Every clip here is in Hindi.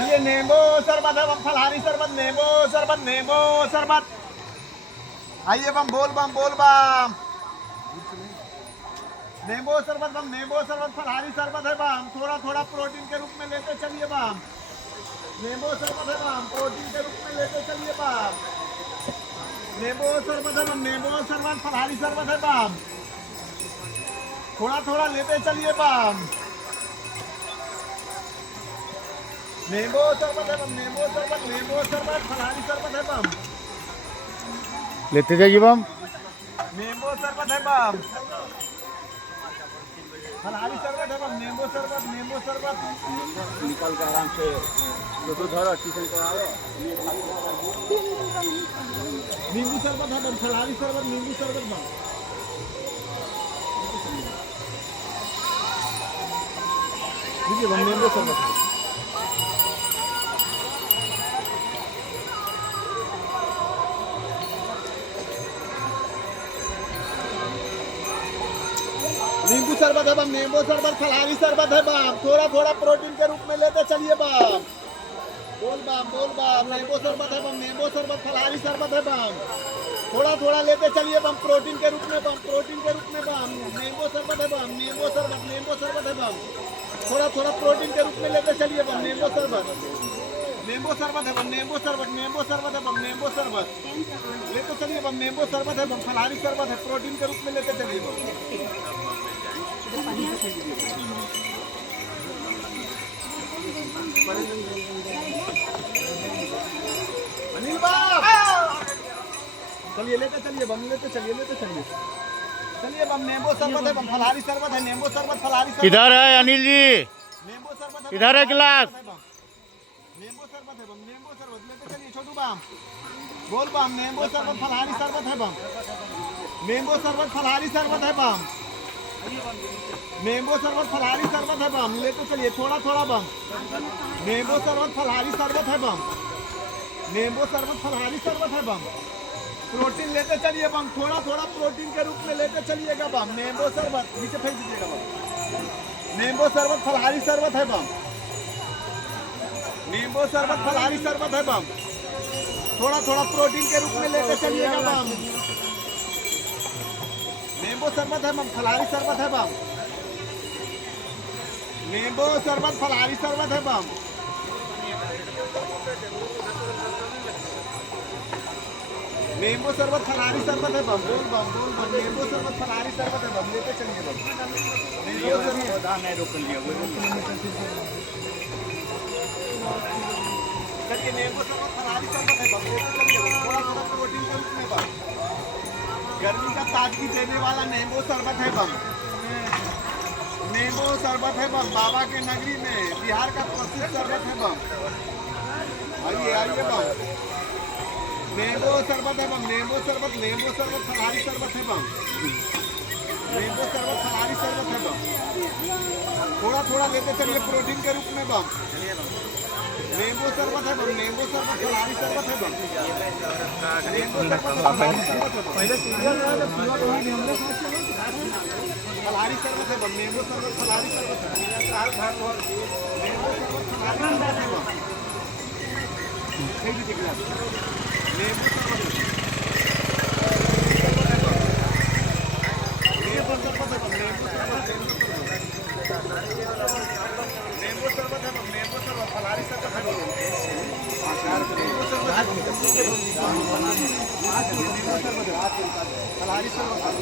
चलिए नींबू शरबत है बम, फलहारी शरबत, नींबू शरबत, नींबू शरबत। आइए बम, बोल बम, बोल बम। नींबू शरबत बम, नींबू शरबत, फलहारी शरबत है बम, थोड़ा थोड़ा प्रोटीन के रूप में लेते चलिए बम। नींबू शरबत है बम, प्रोटीन के रूप में लेते चलिए बम। नींबू शरबत है बम, नींबू शरबत, फलहारी शरबत है बम, थोड़ा थोड़ा लेते चलिए बम। नींबू शरबत है बम, नींबू शरबत, नींबू शरबत, फलहारी शरबत है बम, लेते जाइए बम। नींबू शरबत है बम, फलहारी शरबत है बम, नींबू शरबत, नींबू शरबत। निकल के आराम से तो धरो ट्यूशन कराओ। नींबू शरबत है बम, फलहारी शरबत, नींबू शरबत बम। देखिए बम, नींबू शरबत है। नींबू शरबत है बम, नींबू शरबत, फलहारी शरबत है बम, थोड़ा थोड़ा प्रोटीन के रूप में लेते चलिए बम। बोल बम, बोल बम। नींबू शरबत है बम, नींबू शरबत, फलहारी शरबत है बम, थोड़ा थोड़ा लेते चलिए बम, प्रोटीन के रूप में बम, प्रोटीन के रूप में बम। नींबू शरबत है बम, नींबू शरबत, नींबू शरबत है बम, थोड़ा थोड़ा प्रोटीन के रूप में लेते चलिए बम। नींबू शरबत, नींबू शरबत है बम, नींबू शरबत, नींबू शरबत है बम, नींबू शरबत लेते चलिए बम। नींबू शरबत है बम, फलहारी शरबत है, प्रोटीन के रूप में लेते चलिए बम। अनिल बाब, चलिए लेते चलिए बम, लेते चलिए, लेते चलिए। चलिए बम, नींबू शरबत है बम, फलहारी शरबत है, नींबू शरबत, फलहारी शरबत। किधर है अनिल जी? नींबू शरबत है, किधर है गिलास? नींबू शरबत है बम, नींबू शरबत लेते चलिए छोटू बम। बोल बम, नींबू शरबत, फलहारी शरबत है बम, नींबू शरबत, फलहारी शरबत है बम, नींबू शरबत, फलहारी शरबत है बम, लेते चलिए थोड़ा थोड़ा बम। नींबू शरबत, फलहारी शरबत है बम, नींबू शरबत, फलहारी शरबत है बम, प्रोटीन लेते चलिए बम, थोड़ा थोड़ा प्रोटीन के रूप में लेते चलिएगा बम। नींबू शरबत नीचे फेंक दीजिएगा बम। नींबू शरबत, फलहारी शरबत है बम, नींबू शरबत, फलहारी शरबत है बम, थोड़ा थोड़ा प्रोटीन के रूप में लेते चलिएगा बम। नींबू शरबत है बम, फलहारी शरबत है बम, नींबू शरबत, फलहारी शरबत है बम, नींबू शरबत, फलहारी शरबत है बम। बोल बम, बोल बम। नींबू शरबत, फलहारी शरबत है बम, लेते चलिए बम। नींबू शरबत नहीं रोक लिया चलिए, नींबू शरबत, फलहारी शरबत है बम, लेते चलिए बम, थोड़ा थोड़ा प्रोटीन के रूप में बम। गर्मी का ताजगी देने वाला नींबू शरबत है बम, नींबू शरबत है बम, बाबा के नगरी में बिहार का प्रसिद्ध शरबत है बम। आइए आइए बम, नींबू शरबत है बम, नींबू शरबत, नींबू शरबत, फलहारी शरबत है बम, नींबू शरबत, फलहारी शरबत है बम, थोड़ा थोड़ा लेते चलिए प्रोटीन के रूप में बम। नींबू शरबत है बम, नींबू शरबत, फलहारी शरबत है बम, नींबू शरबत, फलहारी शरबत है बम, फलहारी शरबत है बम, नींबू शरबत, फलहारी शरबत है, नींबू शरबत, फलहारी शरबत है बम। नींबू शरबत है बम, नींबू शरबत है बम, नींबू शरबत, फलहारी शरबत है बम, नींबू शरबत है बम, फलहारी शरबत है,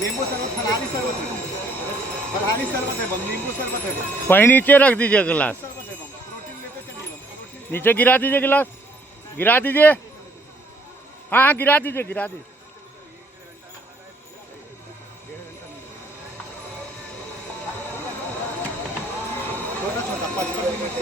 नींबू शरबत, फलहारी शरबत है, फलहारी शरबत है बम, नींबू शरबत है बम, वहीं नीचे रख दीजिए गिलास, शरबत है बम, प्रोटीन लेते चलिए बम, प्रोटीन नीचे गिरा दीजिए गिलास, गिरा दीजिए। हाँ हाँ गिरा दीजिए, गिरा दीजिए। छोटा छोटा 55 मिनट